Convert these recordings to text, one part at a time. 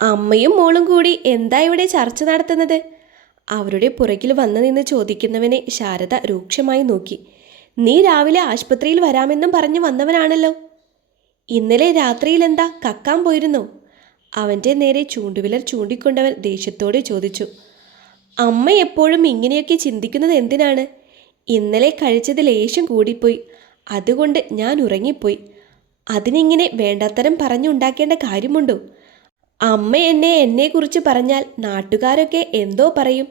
അമ്മയും മോളും കൂടി എന്താ ഇവിടെ ചർച്ച നടത്തുന്നത്? അവരുടെ പുറകിൽ വന്നു നിന്ന് ചോദിക്കുന്നവനെ ശാരദ രൂക്ഷമായി നോക്കി. നീ രാവിലെ ആശുപത്രിയിൽ വരാമെന്നും പറഞ്ഞു വന്നവനാണല്ലോ. ഇന്നലെ രാത്രിയിൽ എന്താ കക്കാൻ പോയിരുന്നോ? അവന്റെ നേരെ ചൂണ്ടുവിലർ ചൂണ്ടിക്കൊണ്ടവൻ ദേഷ്യത്തോടെ ചോദിച്ചു. അമ്മ എപ്പോഴും ഇങ്ങനെയൊക്കെ ചിന്തിക്കുന്നത് എന്തിനാണ്? ഇന്നലെ കഴിച്ചത് ലേശം കൂടിപ്പോയി. അതുകൊണ്ട് ഞാൻ ഉറങ്ങിപ്പോയി. അതിനിങ്ങനെ വേണ്ടാത്തരം പറഞ്ഞുണ്ടാക്കേണ്ട കാര്യമുണ്ടോ? അമ്മ എന്നെ എന്നെക്കുറിച്ച് പറഞ്ഞാൽ നാട്ടുകാരൊക്കെ എന്തോ പറയും.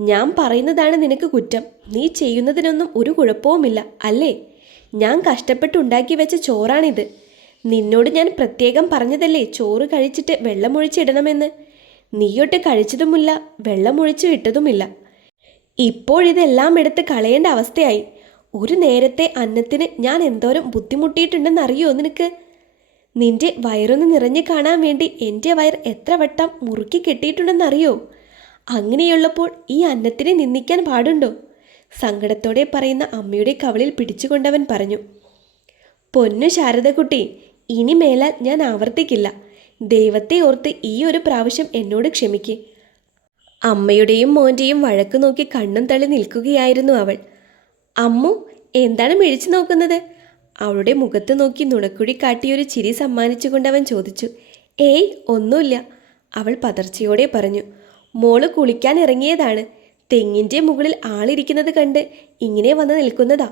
ഞാൻ പറയുന്നതാണ് നിനക്ക് കുറ്റം. നീ ചെയ്യുന്നതിനൊന്നും ഒരു കുഴപ്പവുമില്ല അല്ലേ? ഞാൻ കഷ്ടപ്പെട്ടുണ്ടാക്കി വെച്ച ചോറാണിത്. നിന്നോട് ഞാൻ പ്രത്യേകം പറഞ്ഞതല്ലേ ചോറ് കഴിച്ചിട്ട് വെള്ളമൊഴിച്ചിടണമെന്ന് നീയൊട്ട് കഴിച്ചതുമില്ല വെള്ളമൊഴിച്ചു ഇട്ടതുമില്ല. ഇപ്പോഴിതെല്ലാം എടുത്ത് കളയേണ്ട അവസ്ഥയായി. ഒരു നേരത്തെ അന്നത്തിന് ഞാൻ എന്തോരം ബുദ്ധിമുട്ടിയിട്ടുണ്ടെന്നറിയോ നിനക്ക്? നിന്റെ വയറൊന്ന് നിറഞ്ഞു കാണാൻ വേണ്ടി എന്റെ വയർ എത്ര വട്ടം മുറുക്കി കെട്ടിയിട്ടുണ്ടെന്നറിയോ? അങ്ങനെയുള്ളപ്പോൾ ഈ അന്നത്തിനെ നിന്ദിക്കാൻ പാടുണ്ടോ? സങ്കടത്തോടെ പറയുന്ന അമ്മയുടെ കവളിൽ പിടിച്ചുകൊണ്ടവൻ പറഞ്ഞു പൊന്നു ശാരദകുട്ടി ഇനി മേലാൽ ഞാൻ ആവർത്തിക്കില്ല. ദൈവത്തെ ഓർത്ത് ഈ ഒരു പ്രാവശ്യം എന്നോട് ക്ഷമിക്ക്. അമ്മയുടെയും മോന്റെയും വഴക്ക് നോക്കി കണ്ണും തള്ളി നിൽക്കുകയായിരുന്നു അവൾ. അമ്മു എന്താണ് മിഴിച്ചു നോക്കുന്നത്? അവളുടെ മുഖത്ത് നോക്കി നുണക്കുഴി കാട്ടിയൊരു ചിരി സമ്മാനിച്ചുകൊണ്ട് അവൻ ചോദിച്ചു ഏയ് ഒന്നുമില്ല. അവൾ പതർച്ചയോടെ പറഞ്ഞു മോൾ കുളിക്കാൻ ഇറങ്ങിയതാണ്. തെങ്ങിന്റെ മുകളിൽ ആളിരിക്കുന്നത് കണ്ട് ഇങ്ങനെ വന്ന് നിൽക്കുന്നതാ.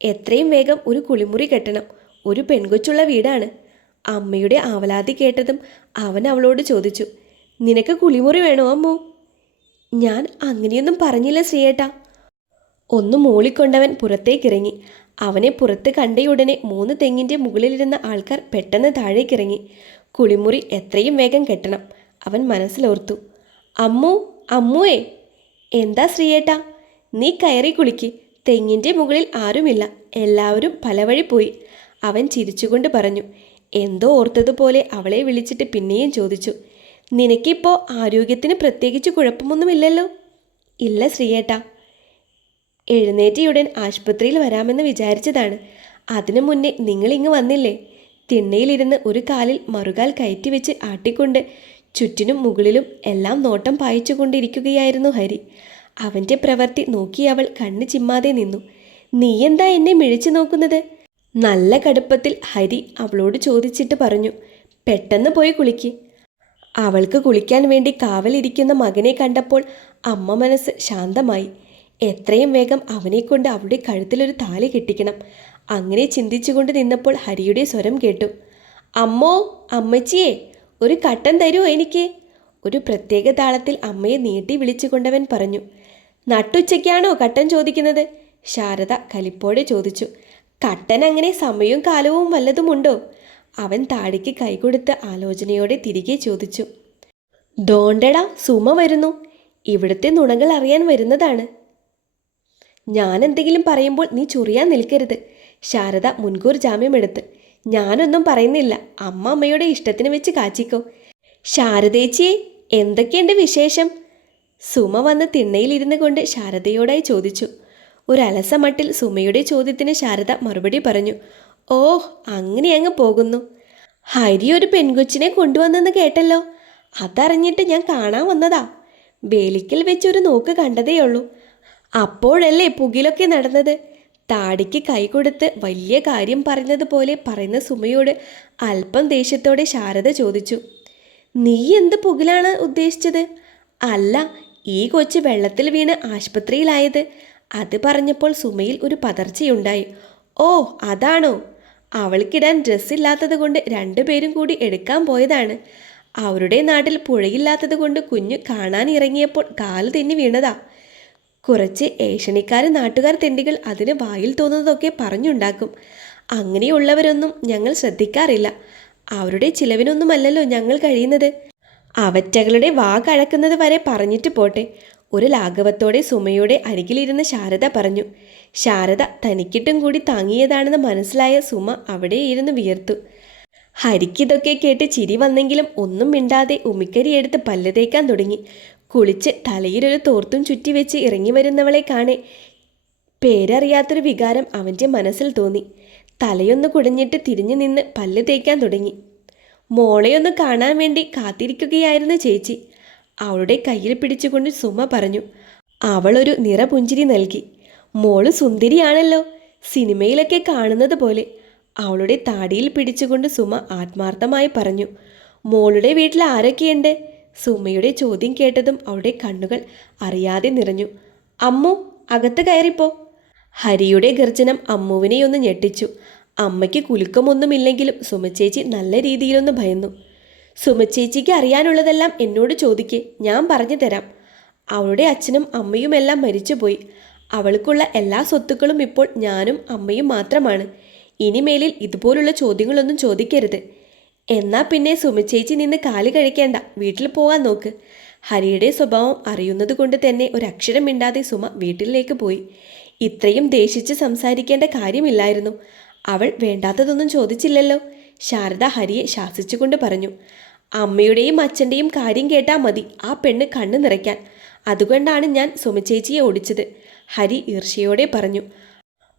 എത്രയും വേഗം ഒരു കുളിമുറി കെട്ടണം. ഒരു പെൺകൊച്ചുള്ള വീടാണ്. അമ്മയുടെ ആവലാതി കേട്ടതും അവൻ അവളോട് ചോദിച്ചു നിനക്ക് കുളിമുറി വേണോ അമ്മു? ഞാൻ അങ്ങനെയൊന്നും പറഞ്ഞില്ല ശ്രീയേട്ടാ. ഒന്ന് മൂളിക്കൊണ്ടവൻ പുറത്തേക്കിറങ്ങി അവനെ പുറത്ത് കണ്ടയുടനെ മൂന്ന് തെങ്ങിന്റെ മുകളിലിരുന്ന ആൾക്കാർ പെട്ടെന്ന് താഴേക്കിറങ്ങി. കുളിമുറി എത്രയും വേഗം കെട്ടണം. അവൻ മനസ്സിലോർത്തു. അമ്മു അമ്മുവേ! എന്താ ശ്രീയേട്ടാ? നീ കയറി കുളിക്ക്. തെങ്ങിന്റെ മുകളിൽ ആരുമില്ല. എല്ലാവരും പല വഴി പോയി. അവൻ ചിരിച്ചുകൊണ്ട് പറഞ്ഞു. എന്തോ ഓർത്തതുപോലെ അവളെ വിളിച്ചിട്ട് പിന്നെയും ചോദിച്ചു. നിനക്കിപ്പോൾ ആരോഗ്യത്തിന് പ്രത്യേകിച്ച് കുഴപ്പമൊന്നുമില്ലല്ലോ? ഇല്ല ശ്രീയേട്ടാ. എഴുന്നേറ്റയുടൻ ആശുപത്രിയിൽ വരാമെന്ന് വിചാരിച്ചതാണ്. അതിനു മുന്നേ നിങ്ങളിങ്ങ് വന്നില്ലേ? തിണ്ണയിലിരുന്ന് ഒരു കാലിൽ മറുകാൽ കയറ്റി വെച്ച് ആട്ടിക്കൊണ്ട് ചുറ്റിനും മുകളിലും എല്ലാം നോട്ടം പായിച്ചു കൊണ്ടിരിക്കുകയായിരുന്നു ഹരി. അവന്റെ പ്രവൃത്തി നോക്കി അവൾ കണ്ണ് ചിമ്മാതെ നിന്നു. നീ എന്താ എന്നെ മിഴിച്ചു നോക്കുന്നത്? നല്ല കടുപ്പത്തിൽ ഹരി അവളോട് ചോദിച്ചിട്ട് പറഞ്ഞു പെട്ടെന്ന് പോയി കുളിക്ക്. അവൾക്ക് കുളിക്കാൻ വേണ്ടി കാവലിരിക്കുന്ന മകനെ കണ്ടപ്പോൾ അമ്മ മനസ്സ് ശാന്തമായി. എത്രയും വേഗം അവനെക്കൊണ്ട് അവളുടെ കഴുത്തിലൊരു താലി കെട്ടിക്കണം. അങ്ങനെ ചിന്തിച്ചുകൊണ്ട് നിന്നപ്പോൾ ഹരിയുടെ സ്വരം കേട്ടു. അമ്മോ അമ്മച്ചിയെ ഒരു കട്ടൻ തരുമോ എനിക്ക്? ഒരു പ്രത്യേക താളത്തിൽ അമ്മയെ നീട്ടി വിളിച്ചുകൊണ്ടവൻ പറഞ്ഞു. നട്ടുച്ചയ്ക്കാണോ കട്ടൻ ചോദിക്കുന്നത്? ശാരദ കലിപ്പോടെ ചോദിച്ചു. കട്ടൻ അങ്ങനെ സമയവും കാലവും വല്ലതുമുണ്ടോ? അവൻ താടിക്ക് കൈകൊടുത്ത് ആലോചനയോടെ തിരികെ ചോദിച്ചു. ദോണ്ടട സുമ വരുന്നു. ഇവിടുത്തെ നുണകൾ അറിയാൻ വരുന്നതാണ്. ഞാൻ എന്തെങ്കിലും പറയുമ്പോൾ നീ ചൊറിയാൻ നിൽക്കരുത്. ശാരദ മുൻകൂർ ജാമ്യമെടുത്ത് ഞാനൊന്നും പറയുന്നില്ല. അമ്മ അമ്മയുടെ ഇഷ്ടത്തിന് വെച്ച് കാച്ചിക്കോ. ശാരദേച്ചിയെ എന്തൊക്കെയുണ്ട് വിശേഷം? സുമ വന്ന് തിണ്ണയിലിരുന്നു കൊണ്ട് ശാരദയോടായി ചോദിച്ചു. ഒരു അലസമട്ടിൽ സുമയുടെ ചോദ്യത്തിന് ശാരദ മറുപടി പറഞ്ഞു. ഓ അങ്ങനെ അങ്ങ് പോകുന്നു. ഹരി ഒരു പെൺകൊച്ചിനെ കൊണ്ടുവന്നെന്ന് കേട്ടല്ലോ. അതറിഞ്ഞിട്ട് ഞാൻ കാണാൻ വന്നതാ. വേലിക്കൽ വെച്ചൊരു നോക്ക് കണ്ടതേയുള്ളൂ. അപ്പോഴല്ലേ പുകിലൊക്കെ നടന്നത്? താടിക്ക് കൈ കൊടുത്ത് വലിയ കാര്യം പറഞ്ഞതുപോലെ പറയുന്ന സുമയോട് അല്പം ദേഷ്യത്തോടെ ശാരദ ചോദിച്ചു നീ എന്ത് പുകിലാണ് ഉദ്ദേശിച്ചത്? അല്ല ഈ കൊച്ച് വെള്ളത്തിൽ വീണ് ആശുപത്രിയിലായത്. അത് പറഞ്ഞപ്പോൾ സുമയിൽ ഒരു പതർച്ചയുണ്ടായി. ഓ അതാണോ? അവൾക്കിടാൻ ഡ്രസ്സില്ലാത്തത് കൊണ്ട് രണ്ടുപേരും കൂടി എടുക്കാൻ പോയതാണ്. അവരുടെ നാട്ടിൽ പുഴയില്ലാത്തത് കൊണ്ട് കുഞ്ഞു കാണാനിറങ്ങിയപ്പോൾ കാൽ തെന്നി വീണതാ. കുറച്ച് ഏഷണിക്കാർ നാട്ടുകാർ തെണ്ടികൾ അതിന് വായിൽ തോന്നുന്നതൊക്കെ പറഞ്ഞുണ്ടാക്കും. അങ്ങനെയുള്ളവരൊന്നും ഞങ്ങൾ ശ്രദ്ധിക്കാറില്ല. അവരുടെ ചിലവിനൊന്നുമല്ലല്ലോ ഞങ്ങൾ കഴിയുന്നത്. അവറ്റകളുടെ വാ കഴക്കുന്നത് വരെ പറഞ്ഞിട്ട് പോട്ടെ. ഒരു ലാഘവത്തോടെ സുമയുടെ അരികിലിരുന്ന ശാരദ പറഞ്ഞു. ശാരദ തനിക്കിട്ടും കൂടി താങ്ങിയതാണെന്ന് മനസ്സിലായ സുമ അവിടെ ഇരുന്ന് വിയർത്തു. ഹരിക്കിതൊക്കെ കേട്ട് ചിരി വന്നെങ്കിലും ഒന്നും മിണ്ടാതെ ഉമിക്കരിയെടുത്ത് പല്ല് തേക്കാൻ തുടങ്ങി. കുളിച്ച് തലയിലൊരു തോർത്തും ചുറ്റി വെച്ച് ഇറങ്ങി വരുന്നവളെ കാണെ. പേരറിയാത്തൊരു വികാരം അവന്റെ മനസ്സിൽ തോന്നി. തലയൊന്ന് കുടഞ്ഞിട്ട് തിരിഞ്ഞു നിന്ന് പല്ല് തേക്കാൻ തുടങ്ങി. മോളെയൊന്ന് കാണാൻ വേണ്ടി കാത്തിരിക്കുകയായിരുന്നു ചേച്ചി. അവളുടെ കയ്യിൽ പിടിച്ചുകൊണ്ട് സുമ പറഞ്ഞു അവളൊരു നിറപുഞ്ചിരി നൽകി. മോൾ സുന്ദരിയാണല്ലോ. സിനിമയിലൊക്കെ കാണുന്നത് പോലെ. അവളുടെ താടിയിൽ പിടിച്ചുകൊണ്ട് സുമ ആത്മാർത്ഥമായി പറഞ്ഞു മോളുടെ വീട്ടിൽ ആരൊക്കെയുണ്ട്? സുമയുടെ ചോദ്യം കേട്ടതും അവളുടെ കണ്ണുകൾ അറിയാതെ നിറഞ്ഞു. അമ്മു അകത്ത് കയറിപ്പോ. ഹരിയുടെ ഗർജനം അമ്മുവിനെ ഒന്ന് ഞെട്ടിച്ചു. അമ്മയ്ക്ക് കുലുക്കമൊന്നുമില്ലെങ്കിലും സുമച്ചേച്ചി നല്ല രീതിയിലൊന്ന് ഭയന്നു. സുമച്ചേച്ചിക്ക് അറിയാനുള്ളതെല്ലാം എന്നോട് ചോദിക്കേ ഞാൻ പറഞ്ഞു തരാം. അവളുടെ അച്ഛനും അമ്മയുമെല്ലാം മരിച്ചുപോയി. അവൾക്കുള്ള എല്ലാ സ്വത്തുക്കളും ഇപ്പോൾ ഞാനും അമ്മയും മാത്രമാണ്. ഇനിമേലിൽ ഇതുപോലുള്ള ചോദ്യങ്ങളൊന്നും ചോദിക്കരുത്. എന്നാ പിന്നെ സുമിച്ചേച്ചി നിന്ന് കാൽ കഴിക്കേണ്ട. വീട്ടിൽ പോകാൻ നോക്ക്. ഹരിയുടെ സ്വഭാവം അറിയുന്നത് കൊണ്ട് തന്നെ ഒരക്ഷരം മിണ്ടാതെ സുമ വീട്ടിലേക്ക് പോയി. ഇത്രയും ദേഷിച്ച് സംസാരിക്കേണ്ട കാര്യമില്ലായിരുന്നു. അവൾ വേണ്ടാത്തതൊന്നും ചോദിച്ചില്ലല്ലോ. ശാരദ ഹരിയെ ശാസിച്ചുകൊണ്ട് പറഞ്ഞു. അമ്മയുടെയും അച്ഛന്റെയും കാര്യം കേട്ടാൽ മതി ആ പെണ്ണ് കണ്ണു നിറയ്ക്കാൻ. അതുകൊണ്ടാണ് ഞാൻ സുമചേച്ചിയെ ഓടിച്ചത്. ഹരി ഈർഷ്യയോടെ പറഞ്ഞു.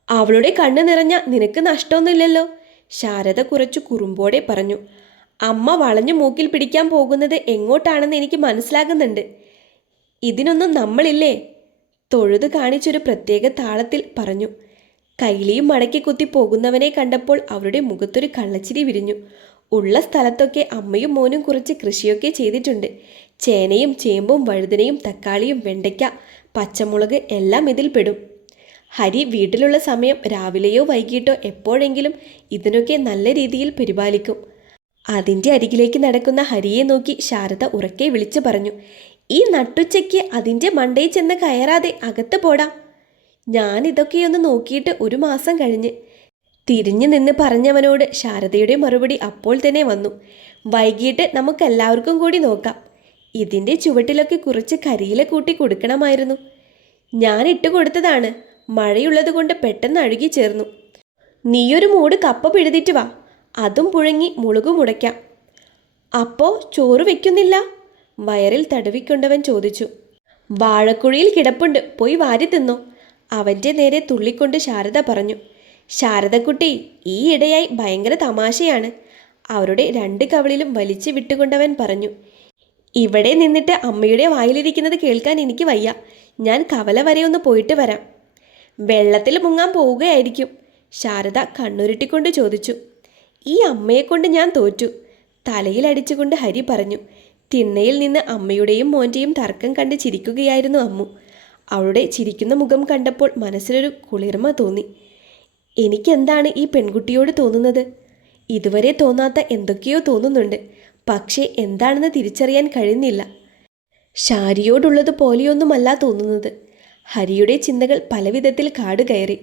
അവളുടെ കണ്ണു നിറഞ്ഞ നിനക്ക് നഷ്ടമൊന്നുമില്ലല്ലോ. ശാരദ കുറച്ചു കുറുമ്പോടെ പറഞ്ഞു അമ്മ വളഞ്ഞു മൂക്കിൽ പിടിക്കാൻ പോകുന്നത് എങ്ങോട്ടാണെന്ന് എനിക്ക് മനസ്സിലാകുന്നുണ്ട്. ഇതിനൊന്നും നമ്മളില്ലേ? തൊഴുത് കാണിച്ചൊരു പ്രത്യേക താളത്തിൽ പറഞ്ഞു. കൈലിയും മടക്കി കുത്തി പോകുന്നവനെ കണ്ടപ്പോൾ അവരുടെ മുഖത്തൊരു കള്ളച്ചിരി വിരിഞ്ഞു. ഉള്ള സ്ഥലത്തൊക്കെ അമ്മയും മോനും കുറച്ച് കൃഷിയൊക്കെ ചെയ്തിട്ടുണ്ട്. ചേനയും ചേമ്പും വഴുതനയും തക്കാളിയും വെണ്ടയ്ക്ക പച്ചമുളക് എല്ലാം ഇതിൽ പെടും. ഹരി വീട്ടിലുള്ള സമയം രാവിലെയോ വൈകിട്ടോ എപ്പോഴെങ്കിലും ഇതിനൊക്കെ നല്ല രീതിയിൽ പരിപാലിക്കും. അതിന്റെ അരികിലേക്ക് നടക്കുന്ന ഹരിയെ നോക്കി ശാരദ ഉറക്കെ വിളിച്ചു പറഞ്ഞു ഈ നട്ടുച്ചയ്ക്ക് അതിന്റെ മണ്ടയിൽ ചെന്ന് കയറാതെ അകത്ത് പോടാം. ഞാൻ ഇതൊക്കെയൊന്ന് നോക്കിയിട്ട് ഒരു മാസം കഴിഞ്ഞ്. തിരിഞ്ഞു നിന്ന് പറഞ്ഞവനോട് ശാരദയുടെ മറുപടി അപ്പോൾ തന്നെ വന്നു വൈകിട്ട് നമുക്കെല്ലാവർക്കും കൂടി നോക്കാം. ഇതിന്റെ ചുവട്ടിലൊക്കെ കുറച്ച് കരിയില കൂട്ടി കൊടുക്കണമായിരുന്നു. ഞാൻ ഇട്ട് കൊടുത്തതാണ് മഴയുള്ളത് കൊണ്ട് പെട്ടെന്ന് അഴുകി ചേർന്നു. നീയൊരു മൂട് കപ്പ പിഴുതിട്ട് വാ. അതും പുഴങ്ങി മുളകു മുടയ്ക്കാം. അപ്പോ ചോറ് വെക്കുന്നില്ല? വയറിൽ തടവിക്കൊണ്ടവൻ ചോദിച്ചു. വാഴക്കുഴിയിൽ കിടപ്പുണ്ട്. പോയി വാരി തിന്നു. അവന്റെ നേരെ തുള്ളിക്കൊണ്ട് ശാരദ പറഞ്ഞു. ശാരദക്കുട്ടി ഈ ഇടയായി ഭയങ്കര തമാശയാണ്. അവരുടെ രണ്ട് കവളിലും വലിച്ചു വിട്ടുകൊണ്ടവൻ പറഞ്ഞു. ഇവിടെ നിന്നിട്ട് അമ്മയുടെ വായിലിരിക്കുന്നത് കേൾക്കാൻ എനിക്ക് വയ്യ. ഞാൻ കവല വരെ ഒന്ന് പോയിട്ട് വരാം. വെള്ളത്തിൽ മുങ്ങാൻ പോവുകയായിരിക്കും. ശാരദ കണ്ണുരുട്ടിക്കൊണ്ട് ചോദിച്ചു. ഈ അമ്മയെക്കൊണ്ട് ഞാൻ തോറ്റു. തലയിലടിച്ചുകൊണ്ട് ഹരി പറഞ്ഞു. തിണ്ണയിൽ നിന്ന് അമ്മയുടെയും മോന്റെയും തർക്കം കണ്ട് ചിരിക്കുകയായിരുന്നു അമ്മു. അവളുടെ ചിരിക്കുന്ന മുഖം കണ്ടപ്പോൾ മനസ്സിലൊരു കുളിർമ തോന്നി. എനിക്കെന്താണ് ഈ പെൺകുട്ടിയോട് തോന്നുന്നത്? ഇതുവരെ തോന്നാത്ത എന്തൊക്കെയോ തോന്നുന്നുണ്ട്. പക്ഷേ എന്താണെന്ന് തിരിച്ചറിയാൻ കഴിയുന്നില്ല. ഷാരിയോടുള്ളത് പോലെയൊന്നുമല്ല തോന്നുന്നത്. ഹരിയുടെ ചിന്തകൾ പലവിധത്തിൽ കാട് കയറി.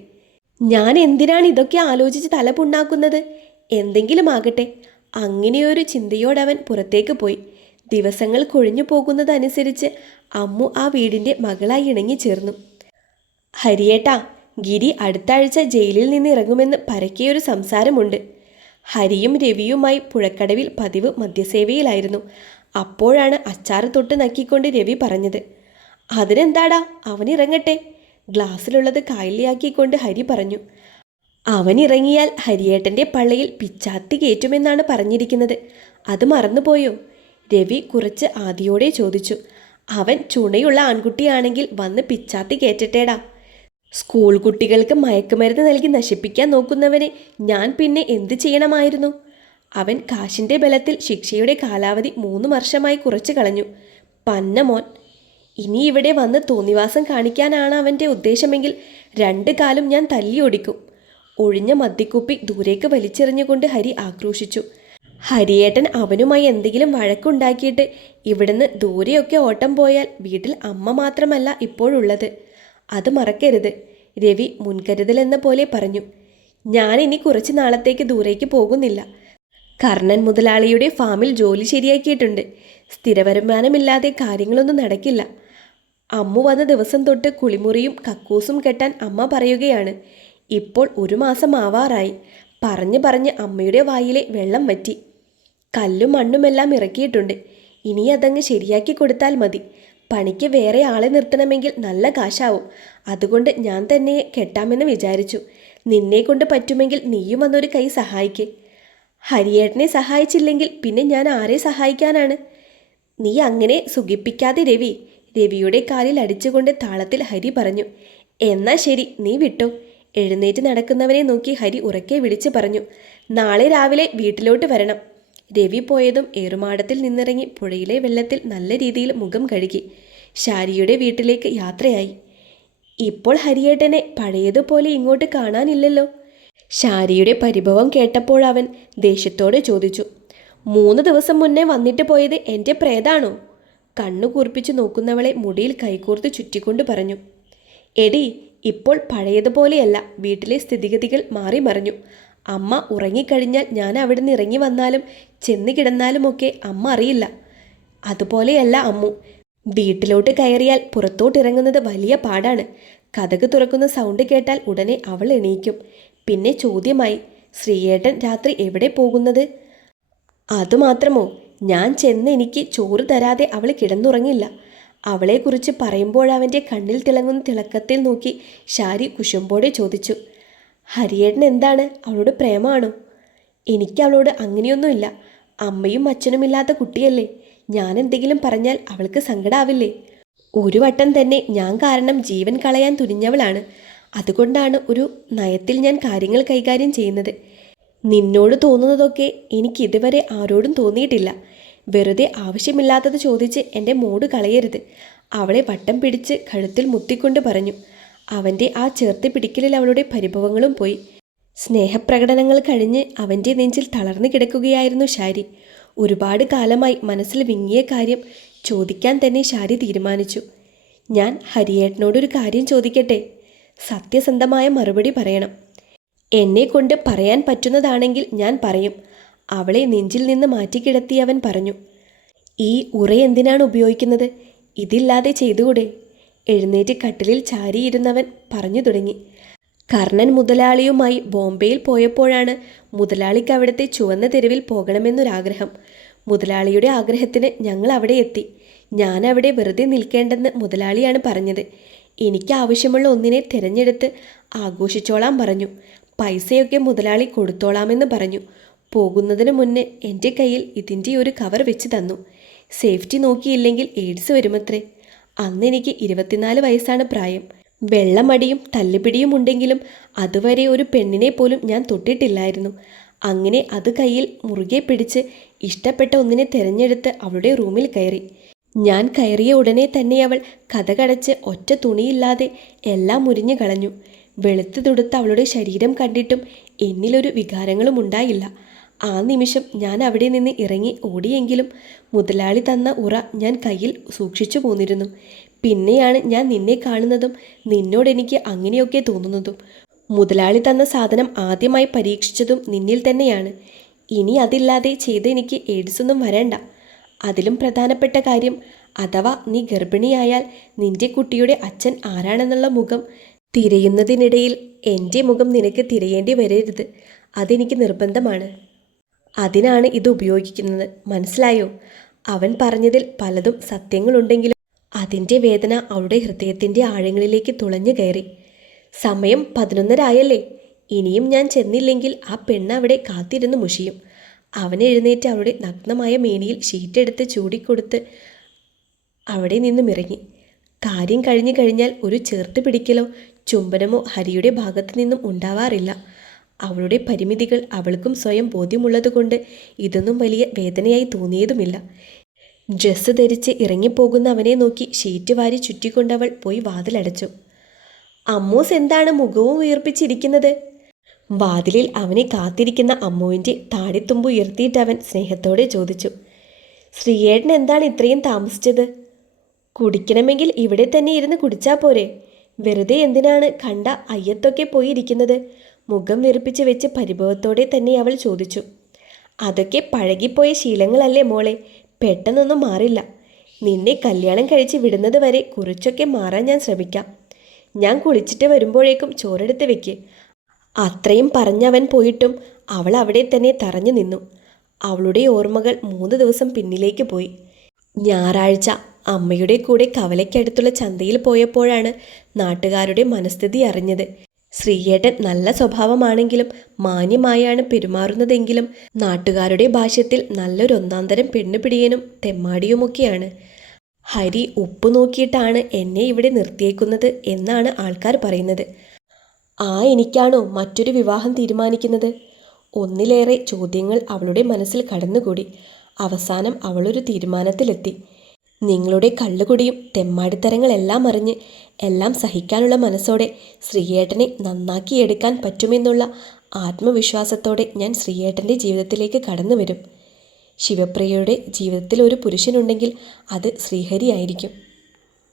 ഞാൻ എന്തിനാണ് ഇതൊക്കെ ആലോചിച്ച് തലപുണ്ണാക്കുന്നത് എന്തെങ്കിലും ആകട്ടെ. അങ്ങനെയൊരു ചിന്തയോടവൻ പുറത്തേക്ക് പോയി. ദിവസങ്ങൾ കൊഴിഞ്ഞു പോകുന്നതനുസരിച്ച് അമ്മു ആ വീടിന്റെ മകളായി ഇണങ്ങിച്ചേർന്നു ഹരിയേട്ടാ ഗിരി അടുത്ത ആഴ്ച ജയിലിൽ നിന്ന് ഇറങ്ങുമെന്ന് പരക്കെയൊരു സംസാരമുണ്ട്. ഹരിയും രവിയുമായി പുഴക്കടവിൽ പതിവ് മദ്യസേവയിലായിരുന്നു. അപ്പോഴാണ് അച്ചാറ് തൊട്ട് നക്കിക്കൊണ്ട് രവി പറഞ്ഞത്. അതിനെന്താടാ? അവനിറങ്ങട്ടെ. ഗ്ലാസ്സിലുള്ളത് കായലിയാക്കിക്കൊണ്ട് ഹരി പറഞ്ഞു. അവനിറങ്ങിയാൽ ഹരിയേട്ടന്റെ പള്ളിയിൽ പിച്ചാത്തി കയറ്റുമെന്നാണ് പറഞ്ഞിരിക്കുന്നത്. അത് മറന്നുപോയോ? രവി കുറച്ച് ആദിയോടെ ചോദിച്ചു. അവൻ ചുണയുള്ള ആൺകുട്ടിയാണെങ്കിൽ വന്ന് പിച്ചാത്തി കയറ്റട്ടേടാ. സ്കൂൾ കുട്ടികൾക്ക് മയക്കുമരുന്ന് നൽകി നശിപ്പിക്കാൻ നോക്കുന്നവനെ ഞാൻ പിന്നെ എന്ത് ചെയ്യണമായിരുന്നു? അവൻ കാശിന്റെ ബലത്തിൽ ശിക്ഷയുടെ കാലാവധി മൂന്ന് വർഷമായി കുറച്ചു കളഞ്ഞു. പന്നമോൻ ഇനി ഇവിടെ വന്ന് തോന്നിവാസം കാണിക്കാനാണ് അവന്റെ ഉദ്ദേശമെങ്കിൽ രണ്ട് കാലും ഞാൻ തല്ലിയൊടിക്കും. ഒഴിഞ്ഞ മദ്യക്കുപ്പി ദൂരേക്ക് വലിച്ചെറിഞ്ഞുകൊണ്ട് ഹരി ആക്രോശിച്ചു. ഹരിയേട്ടൻ അവനുമായി എന്തെങ്കിലും വഴക്കുണ്ടാക്കിയിട്ട് ഇവിടുന്ന് ദൂരെയൊക്കെ ഓട്ടം പോയാൽ വീട്ടിൽ അമ്മ മാത്രമല്ല ഇപ്പോഴുള്ളത്. അത് മറക്കരുത് രവി മുൻകരുതൽ എന്ന പോലെ പറഞ്ഞു. ഞാനിനി കുറച്ച് നാളത്തേക്ക് ദൂരേക്ക് പോകുന്നില്ല. കർണൻ മുതലാളിയുടെ ഫാമിൽ ജോലി ശരിയാക്കിയിട്ടുണ്ട്. സ്ഥിരവരുമാനമില്ലാതെ കാര്യങ്ങളൊന്നും നടക്കില്ല. അമ്മു വന്ന ദിവസം തൊട്ട് കുളിമുറിയും കക്കൂസും കെട്ടാൻ അമ്മ പറയുകയാണ്. ഇപ്പോൾ ഒരു മാസം ആവാറായി. പറഞ്ഞു പറഞ്ഞ് അമ്മയുടെ വായിലെ വെള്ളം വറ്റി. കല്ലും മണ്ണുമെല്ലാം ഇറക്കിയിട്ടുണ്ട്. ഇനി അതങ്ങ് ശരിയാക്കി കൊടുത്താൽ മതി. പണിക്ക് വേറെ ആളെ നിർത്തണമെങ്കിൽ നല്ല കാശാവും. അതുകൊണ്ട് ഞാൻ തന്നെ കെട്ടാമെന്ന് വിചാരിച്ചു. നിന്നെ കൊണ്ട് പറ്റുമെങ്കിൽ നീയും വന്നൊരു കൈ സഹായിക്ക്. ഹരിയേട്ടനെ സഹായിച്ചില്ലെങ്കിൽ പിന്നെ ഞാൻ ആരെ സഹായിക്കാനാണ്? നീ അങ്ങനെ സുഖിപ്പിക്കാതെ രവി രവിയുടെ കാലിൽ അടിച്ചുകൊണ്ട് താളത്തിൽ ഹരി പറഞ്ഞു എന്നാ ശരി നീ വിട്ടു. എഴുന്നേറ്റ് നടക്കുന്നവനെ നോക്കി ഹരി ഉറക്കെ വിളിച്ചു പറഞ്ഞു നാളെ രാവിലെ വീട്ടിലോട്ട് വരണം രവി പോയതും ഏറുമാടത്തിൽ നിന്നിറങ്ങി പുഴയിലെ വെള്ളത്തിൽ നല്ല രീതിയിൽ മുഖം കഴുകി ശാരിയുടെ വീട്ടിലേക്ക് യാത്രയായി. ഇപ്പോൾ ഹരിയേട്ടനെ പഴയതുപോലെ ഇങ്ങോട്ട് കാണാനില്ലല്ലോ. ശാരിയുടെ പരിഭവം കേട്ടപ്പോൾ അവൻ ദേഷ്യത്തോടെ ചോദിച്ചു മൂന്ന് ദിവസം മുന്നേ വന്നിട്ട് പോയത് എന്റെ പ്രേതാണോ? കണ്ണു കൂർപ്പിച്ചു നോക്കുന്നവളെ മുടിയിൽ കൈകോർത്ത് ചുറ്റിക്കൊണ്ട് പറഞ്ഞു എടി ഇപ്പോൾ പഴയതുപോലെയല്ല. വീട്ടിലെ സ്ഥിതിഗതികൾ മാറി മറിഞ്ഞു. അമ്മ ഉറങ്ങിക്കഴിഞ്ഞാൽ ഞാൻ അവിടെ നിന്ന് ഇറങ്ങി വന്നാലും ചെന്ന് കിടന്നാലുമൊക്കെ അമ്മ അറിയില്ല. അതുപോലെയല്ല അമ്മു. വീട്ടിലോട്ട് കയറിയാൽ പുറത്തോട്ടിറങ്ങുന്നത് വലിയ പാടാണ്. കഥക് തുറക്കുന്ന സൗണ്ട് കേട്ടാൽ ഉടനെ അവൾ എണീക്കും. പിന്നെ ചോദ്യമായി ശ്രീയേട്ടൻ രാത്രി എവിടെ പോകുന്നത്? അതുമാത്രമോ ഞാൻ ചെന്ന് എനിക്ക് ചോറ് തരാതെ അവൾ കിടന്നുറങ്ങില്ല. അവളെക്കുറിച്ച് പറയുമ്പോഴവന്റെ കണ്ണിൽ തിളങ്ങുന്ന തിളക്കത്തിൽ നോക്കി ഷാരി കുശുമ്പോടെ ചോദിച്ചു ഹരിയേട്ടൻ എന്താണ്? അവളോട് പ്രേമമാണോ എനിക്ക് അവളോട് അങ്ങനെയൊന്നുമില്ല. അമ്മയും അച്ഛനുമില്ലാത്ത കുട്ടിയല്ലേ. ഞാൻ എന്തെങ്കിലും പറഞ്ഞാൽ അവൾക്ക് സങ്കടാവില്ലേ? ഒരു വട്ടം തന്നെ ഞാൻ കാരണം ജീവൻ കളയാൻ തുനിഞ്ഞവളാണ്. അതുകൊണ്ടാണ് ഒരു നയത്തിൽ ഞാൻ കാര്യങ്ങൾ കൈകാര്യം ചെയ്യുന്നത്. നിന്നോട് തോന്നുന്നതൊക്കെ എനിക്കിതുവരെ ആരോടും തോന്നിയിട്ടില്ല. വെറുതെ ആവശ്യമില്ലാത്തത് ചോദിച്ച് എന്റെ മൂട് കളയരുത്. അവളെ വട്ടം പിടിച്ച് കഴുത്തിൽ മുത്തിക്കൊണ്ട് പറഞ്ഞു. അവന്റെ ആ ചേർത്ത് പിടിക്കലിൽ അവളുടെ പരിഭവങ്ങളും പോയി. സ്നേഹപ്രകടനങ്ങൾ കഴിഞ്ഞ് അവന്റെ നെഞ്ചിൽ തളർന്നു കിടക്കുകയായിരുന്നു ഷാരി ഒരുപാട് കാലമായി മനസ്സിൽ വിങ്ങിയ കാര്യം ചോദിക്കാൻ തന്നെ ഷാരി തീരുമാനിച്ചു. ഞാൻ ഹരിയേട്ടനോടൊരു കാര്യം ചോദിക്കട്ടെ? സത്യസന്ധമായ മറുപടി പറയണം. എന്നെ കൊണ്ട് പറയാൻ പറ്റുന്നതാണെങ്കിൽ ഞാൻ പറയും. അവളെ നെഞ്ചിൽ നിന്ന് മാറ്റിക്കിടത്തി അവൻ പറഞ്ഞു ഈ ഉറ എന്തിനാണ് ഉപയോഗിക്കുന്നത്? ഇതില്ലാതെ ചെയ്തുകൂടെ? എഴുന്നേറ്റ് കട്ടിലിൽ ചാരിയിരുന്നവൻ പറഞ്ഞു തുടങ്ങി കർണൻ മുതലാളിയുമായി ബോംബെയിൽ പോയപ്പോഴാണ് മുതലാളിക്ക് അവിടുത്തെ ചുവന്ന തെരുവിൽ പോകണമെന്നൊരാഗ്രഹം. മുതലാളിയുടെ ആഗ്രഹത്തിന് ഞങ്ങൾ അവിടെ എത്തി. ഞാൻ അവിടെ വെറുതെ നിൽക്കേണ്ടെന്ന് മുതലാളിയാണ് പറഞ്ഞത്. എനിക്ക് ആവശ്യമുള്ള ഒന്നിനെ തിരഞ്ഞെടുത്ത് ആഘോഷിച്ചോളാം പറഞ്ഞു. പൈസയൊക്കെ മുതലാളി കൊടുത്തോളാമെന്ന് പറഞ്ഞു. പോകുന്നതിന് മുന്നേ എന്റെ കയ്യിൽ ഇതിന്റെ ഒരു കവർ വെച്ച് തന്നു. സേഫ്റ്റി നോക്കിയില്ലെങ്കിൽ എയ്ഡ്സ് വരുമത്രേ. അന്ന് എനിക്ക് ഇരുപത്തിനാല് വയസ്സാണ് പ്രായം. വെള്ളമടിയും തല്ലുപിടിയും ഉണ്ടെങ്കിലും അതുവരെ ഒരു പെണ്ണിനെ പോലും ഞാൻ തൊട്ടിട്ടില്ലായിരുന്നു. അങ്ങനെ അത് കയ്യിൽ മുറുകെ പിടിച്ച് ഇഷ്ടപ്പെട്ട ഒന്നിനെ തിരഞ്ഞെടുത്ത് അവളുടെ റൂമിൽ കയറി. ഞാൻ കയറിയ ഉടനെ തന്നെ അവൾ കഥകടച്ച് ഒറ്റ തുണിയില്ലാതെ എല്ലാം മുരിഞ്ഞു കളഞ്ഞു. വെളുത്തു തുടുത്ത അവളുടെ ശരീരം കണ്ടിട്ടും എന്നിലൊരു വികാരങ്ങളും ഉണ്ടായില്ല. ആ നിമിഷം ഞാൻ അവിടെ നിന്ന് ഇറങ്ങി ഓടിയെങ്കിലും മുതലാളി തന്ന ഉറ ഞാൻ കയ്യിൽ സൂക്ഷിച്ചു പോന്നിരുന്നു. പിന്നെയാണ് ഞാൻ നിന്നെ കാണുന്നതും നിന്നോടെനിക്ക് അങ്ങനെയൊക്കെ തോന്നുന്നതും. മുതലാളി തന്ന സാധനം ആദ്യമായി പരീക്ഷിച്ചതും നിന്നിൽ തന്നെയാണ്. ഇനി അതില്ലാതെ ചെയ്ത് എനിക്ക് എയ്ഡ്സൊന്നും വരണ്ട. അതിലും പ്രധാനപ്പെട്ട കാര്യം അഥവാ നീ ഗർഭിണിയായാൽ നിന്റെ കുട്ടിയുടെ അച്ഛൻ ആരാണെന്നുള്ള മുഖം തിരയുന്നതിനിടയിൽ എന്റെ മുഖം നിനക്ക് തിരയേണ്ടി വരരുത്. അതെനിക്ക് നിർബന്ധമാണ്. അതിനാണ് ഇത് ഉപയോഗിക്കുന്നത്. മനസ്സിലായോ? അവൻ പറഞ്ഞതിൽ പലതും സത്യങ്ങളുണ്ടെങ്കിലും അതിന്റെ വേദന അവളുടെ ഹൃദയത്തിന്റെ ആഴങ്ങളിലേക്ക് തുളഞ്ഞു കയറി. സമയം പതിനൊന്നരായല്ലേ? ഇനിയും ഞാൻ ചെന്നില്ലെങ്കിൽ ആ പെണ്ണ് അവിടെ കാത്തിരുന്ന് മുഷിയും. അവൻ എഴുന്നേറ്റ് അവളുടെ നഗ്നമായ മേനിയിൽ ഷീറ്റെടുത്ത് ചൂടിക്കൊടുത്ത് അവിടെ നിന്നും ഇറങ്ങി. കാര്യം കഴിഞ്ഞു കഴിഞ്ഞാൽ ഒരു ചേർത്ത് പിടിക്കലോ ചുംബനമോ ഹരിയുടെ ഭാഗത്തു നിന്നും ഉണ്ടാവാറില്ല. അവളുടെ പരിമിതികൾ അവൾക്കും സ്വയം ബോധ്യമുള്ളതുകൊണ്ട് ഇതൊന്നും വലിയ വേദനയായി തോന്നിയതുമില്ല. ഡ്രസ്സ് ധരിച്ച് ഇറങ്ങിപ്പോകുന്ന അവനെ നോക്കി ഷീറ്റ് വാരി ചുറ്റിക്കൊണ്ടവൾ പോയി വാതിലടച്ചു. അമ്മൂസ് എന്താണ് മുഖവും ഉയർപ്പിച്ചിരിക്കുന്നത്? വാതിലിൽ അവനെ കാത്തിരിക്കുന്ന അമ്മുവിന്റെ താടിത്തുമ്പ് ഉയർത്തിയിട്ട് അവൻ സ്നേഹത്തോടെ ചോദിച്ചു. ശ്രീയേട്ടൻ എന്താണ് ഇത്രയും താമസിച്ചത്? കുടിക്കണമെങ്കിൽ ഇവിടെ തന്നെ ഇരുന്ന് കുടിച്ചാൽ പോരെ. വെറുതെ എന്തിനാണ് കണ്ട അയ്യത്തൊക്കെ പോയി ഇരിക്കുന്നത് മുഖം വെറുപ്പിച്ച് വെച്ച് പരിഭവത്തോടെ തന്നെ അവൾ ചോദിച്ചു. അതൊക്കെ പഴകിപ്പോയ ശീലങ്ങളല്ലേ മോളെ? പെട്ടെന്നൊന്നും മാറില്ല. നിന്നെ കല്യാണം കഴിച്ച് വിടുന്നത് വരെ കുറച്ചൊക്കെ മാറാൻ ഞാൻ ശ്രമിക്കാം. ഞാൻ കുളിച്ചിട്ട് വരുമ്പോഴേക്കും ചോറെടുത്ത് വെക്ക്. അത്രയും പറഞ്ഞവൻ പോയിട്ടും അവൾ അവിടെ തന്നെ തറഞ്ഞു നിന്നു. അവളുടെ ഓർമ്മകൾ മൂന്ന് ദിവസം പിന്നിലേക്ക് പോയി. ഞായറാഴ്ച അമ്മയുടെ കൂടെ കവലയ്ക്കടുത്തുള്ള ചന്തയിൽ പോയപ്പോഴാണ് നാട്ടുകാരുടെ മനസ്ഥിതി അറിഞ്ഞത്. ശ്രീയേട്ടൻ നല്ല സ്വഭാവമാണെങ്കിലും മാന്യമായാണ് പെരുമാറുന്നതെങ്കിലും നാട്ടുകാരുടെ ഭാഷ്യത്തിൽ നല്ലൊരു ഒന്നാന്തരം പെണ്ണുപിടിയനും തെമ്മാടിയുമൊക്കെയാണ്. ഹരി ഉപ്പ് നോക്കിയിട്ടാണ് എന്നെ ഇവിടെ നിർത്തിയേക്കുന്നത് എന്നാണ് ആൾക്കാർ പറയുന്നത്. ആ എനിക്കാണോ മറ്റൊരു വിവാഹം തീരുമാനിക്കുന്നത്? ഒന്നിലേറെ ചോദ്യങ്ങൾ അവളുടെ മനസ്സിൽ കടന്നുകൂടി. അവസാനം അവളൊരു തീരുമാനത്തിലെത്തി. നിങ്ങളുടെ കള്ളുകുടിയും തെമ്മാടിത്തരങ്ങളെല്ലാം അറിഞ്ഞ് എല്ലാം സഹിക്കാനുള്ള മനസ്സോടെ ശ്രീയേട്ടനെ നന്നാക്കിയെടുക്കാൻ പറ്റുമെന്നുള്ള ആത്മവിശ്വാസത്തോടെ ഞാൻ ശ്രീയേട്ടന്റെ ജീവിതത്തിലേക്ക് കടന്നു വരും ശിവപ്രിയയുടെ ജീവിതത്തിൽ ഒരു പുരുഷനുണ്ടെങ്കിൽ അത് ശ്രീഹരിയായിരിക്കും.